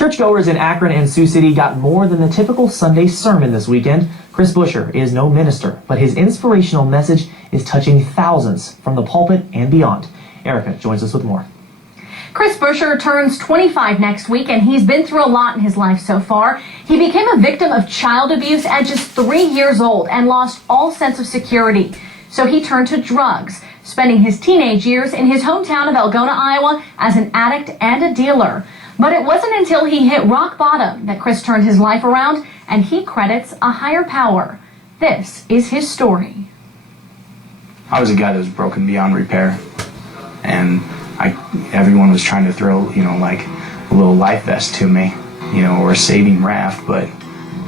Churchgoers in Akron and Sioux City got more than the typical Sunday sermon this weekend. Chris Busher is no minister, but his inspirational message is touching thousands from the pulpit and beyond. Erica joins us with more. Chris Busher turns 25 next week, and he's been through a lot in his life so far. He became a victim of child abuse at just 3 years old and lost all sense of security. So he turned to drugs, spending his teenage years in his hometown of Algona, Iowa, as an addict and a dealer. But it wasn't until he hit rock bottom that Chris turned his life around, and he credits a higher power. This is his story. I was a guy that was broken beyond repair, and everyone was trying to throw, like a little life vest to me, or a saving raft, but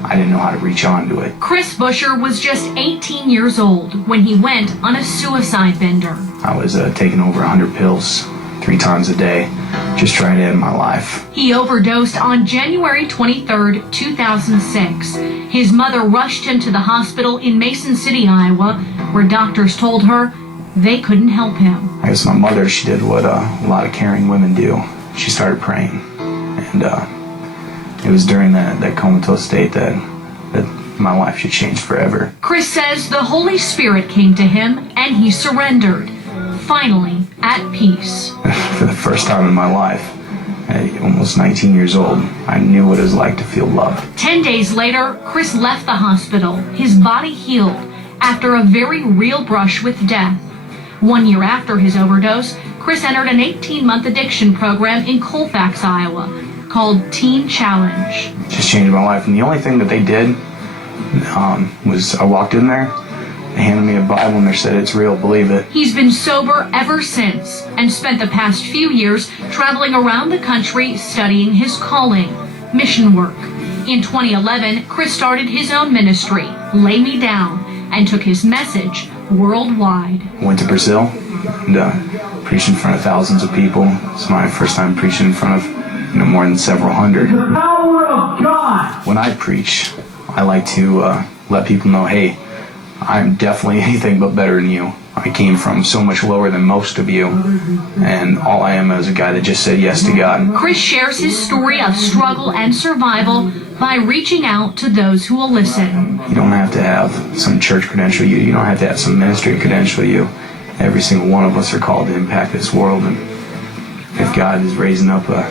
I didn't know how to reach onto it. Chris Busher was just 18 years old when he went on a suicide bender. I was taking over 100 pills 3 times a day, just trying to end my life. He overdosed on January 23rd, 2006. His mother rushed him to the hospital in Mason City, Iowa, where doctors told her they couldn't help him. I guess my mother, she did what a lot of caring women do. She started praying, and it was during that comatose state that my life should change forever. Chris says the Holy Spirit came to him and he surrendered, finally at peace. For the first time in my life, at almost 19 years old, I knew what it was like to feel loved. 10 days later, Chris left the hospital, his body healed, after a very real brush with death. 1 year after his overdose, Chris entered an 18-month addiction program in Colfax, Iowa, called Teen Challenge. Just changed my life, and the only thing that they did was I walked in there, they handed me a Bible, and they said, "It's real, believe it." He's been sober ever since and spent the past few years traveling around the country studying his calling, mission work. In 2011, Chris started his own ministry, Lay Me Down, and took his message worldwide. Went to Brazil and preached in front of thousands of people. It's my first time preaching in front of more than several hundred. The power of God. When I preach, I like to let people know, hey, I'm definitely anything but better than you. I came from so much lower than most of you, and all I am is a guy that just said yes to God. Chris shares his story of struggle and survival by reaching out to those who will listen. You don't have to have some church credential you. You don't have to have some ministry credential you. Every single one of us are called to impact this world, and if God is raising up a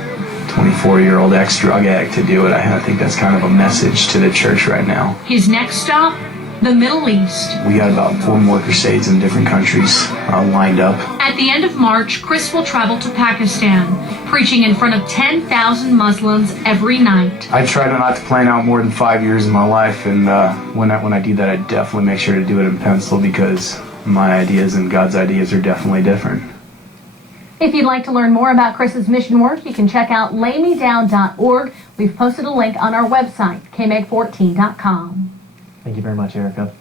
24-year-old ex-drug addict to do it, I think that's kind of a message to the church right now. His next stop, the Middle East. We got about 4 more crusades in different countries lined up. At the end of March, Chris will travel to Pakistan, preaching in front of 10,000 Muslims every night. I try not to plan out more than 5 years of my life, and when I do that, I definitely make sure to do it in pencil, because my ideas and God's ideas are definitely different. If you'd like to learn more about Chris's mission work, you can check out laymedown.org. We've posted a link on our website, kmeg14.com. Thank you very much, Erica.